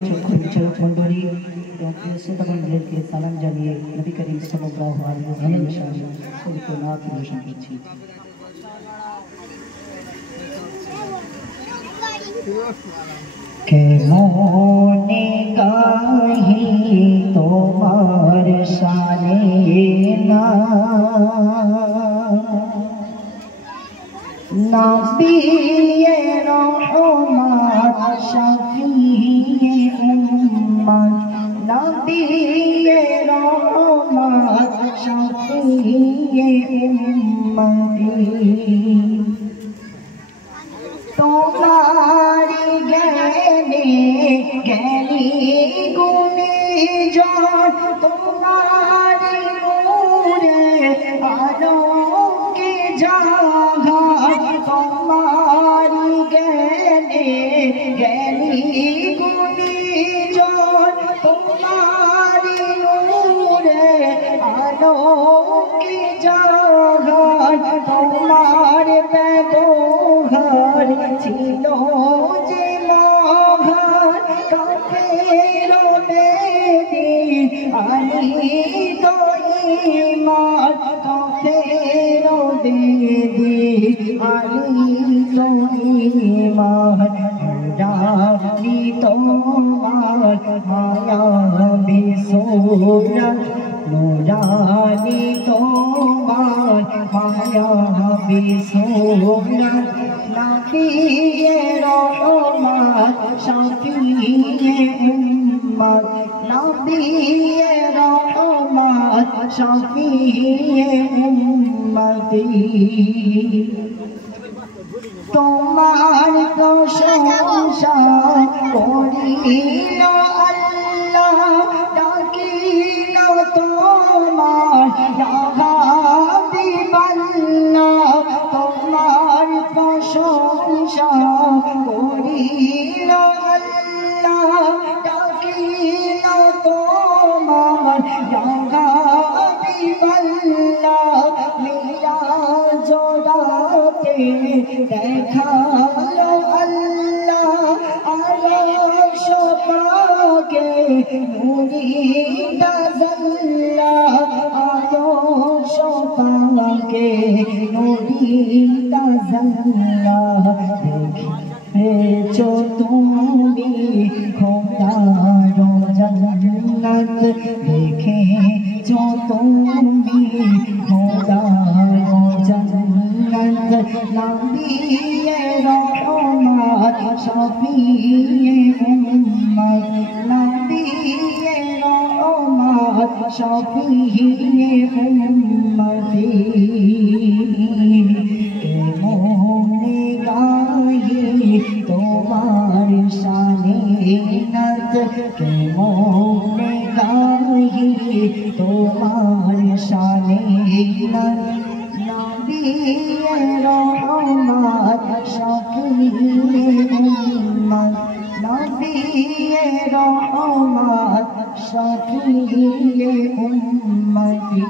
বিচারক মণ্ডলী এবং শ্রোতামণ্ডলীকে সালাম জানিয়ে নবী করিম সাল্লাল্লাহু আলাইহি ওয়াসাল্লামের নাম পরিবেশন করছি। কেমনে গাহি তোমার শানে না নবিয়ে রহমত শফিয়ে উম্মত নবিয়ে রহমত শফিয়ে উম্মতি তোমারি জ্ঞানে জ্ঞানী গুণী জন তোমারি নূরে আলোকে জাগা তোমারি জ্ঞানে জ্ঞানী গুণী জন তোমারি নূরে আলোকে জাগা তোমার ব্যবহার ছিল যে মহান কাফের বেদিন আলী তো ঈমান কাফের বেদিন আলী তো ঈমান রানি তোমার মায়া বিসুরত নুরানি তোমার মায়া বিসুরত নবিয়ে রহমত শফিয়ে উম্মত নবিয়ে রহমত শফিয়ে উম্মতি তোমার প্রশংসা করিল আল্লাহ ডাকিল তোমার হাবিবাল্লাহ তোমার প্রশংসা করিল আল্লাহ ডাকিল তোমার হাবিবাল্লাহ মিরাজ রাতে দেখালো আল্লাহ আরশ পাকে নূরি তাজাল্লা আরশ পাকে নূরি তাজাল্লা দেখেছো তুমি খোদার জান্নাত দেখেছো তুমি খোদার জান্নাত নবিয়ে রহমত শফিয়ে উম্মত নবিয়ে রহমত শফিয়ে উম্মতি কেমনে গাহি তোমার শানে নাত কেমনে গাহি তোমার শানে নাত নবিয়ে রহমত শফিয়ে উম্মত নবিয়ে রহমত শফিয়ে উম্মতি।